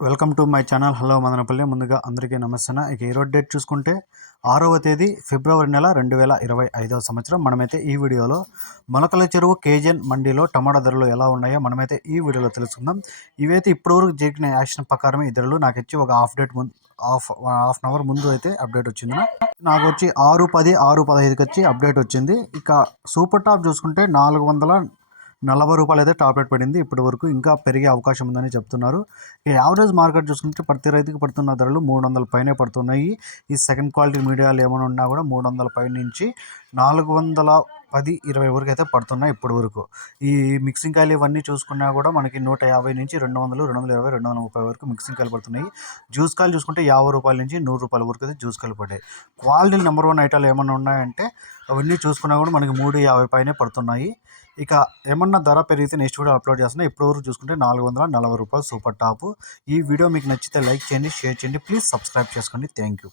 Welcome to my channel. Hello Madanapalle. ముందుగా అందరికీ నమస్తే ఇక ఈరోజు డేట్ చూసుకుంటే ఆరవ తేదీ ఫిబ్రవరి నెల రెండు వేల ఇరవై ఐదవ సంవత్సరం. మనమైతే ఈ వీడియోలో మొలకల చెరువు కేజన్ మండీలో టమాటా ధరలు ఎలా ఉన్నాయో మనమైతే ఈ వీడియోలో తెలుసుకుందాం. ఇవైతే ఇప్పటివరకు జరిగిన యాక్షన్ ప్రకారం ఈ ధరలు నాకు వచ్చి ఒక హాఫ్ డేట్ ముందు హాఫ్ హాఫ్ అన్ అవర్ ముందు అయితే అప్డేట్ వచ్చింది నాకు వచ్చి ఆరు పది ఆరు పదహైదుకి వచ్చి అప్డేట్ వచ్చింది. ఇక సూపర్ టాప్ చూసుకుంటే నాలుగు వందల నలభై రూపాయలు అయితే టాప్ రేట్ పడింది. ఇప్పటి వరకు ఇంకా పెరిగే అవకాశం ఉందని చెప్తున్నారు. ఈ యావరేజ్ మార్కెట్ చూసుకుంటే ప్రతి రైతుకి పడుతున్న ధరలు మూడు వందల పైనే పడుతున్నాయి. ఈ సెకండ్ క్వాలిటీ మీడియాలు ఏమైనా ఉన్నా కూడా మూడు వందల పై నుంచి నాలుగు వందల పది ఇరవై వరకు అయితే పడుతున్నాయి ఇప్పటి వరకు ఈ మిక్సింగ్ కాయలు ఇవన్నీ చూసుకున్నా కూడా మనకి నూట యాభై నుంచి రెండు వందలు రెండు వందల ఇరవై రెండు వందల ముప్పై వరకు మిక్సింగ్ కాయలు పడుతున్నాయి. జ్యూస్ కాయలు చూసుకుంటే యాభై రూపాయల నుంచి నూరు రూపాయల వరకు అయితే జ్యూస్ కాయలు పడ్డాయి. క్వాలిటీ నెంబర్ వన్ ఐటాలు ఏమైనా ఉన్నాయంటే అవన్నీ చూసుకున్నా కూడా మనకి మూడు యాభై పైనే పడుతున్నాయి. ఇక ఏమన్నా ధర పెరిగితే నెక్స్ట్ వీడియో అప్లోడ్ చేస్తున్నా. ఇప్పుడు వరకు చూసుకుంటే నాలుగు వందల నలభై రూపాయలు సూపర్ టాప్. ఈ వీడియో మీకు నచ్చితే లైక్ చేయండి షేర్ చేయండి. ప్లీజ్ సబ్స్క్రైబ్ చేసుకోండి. Thank you.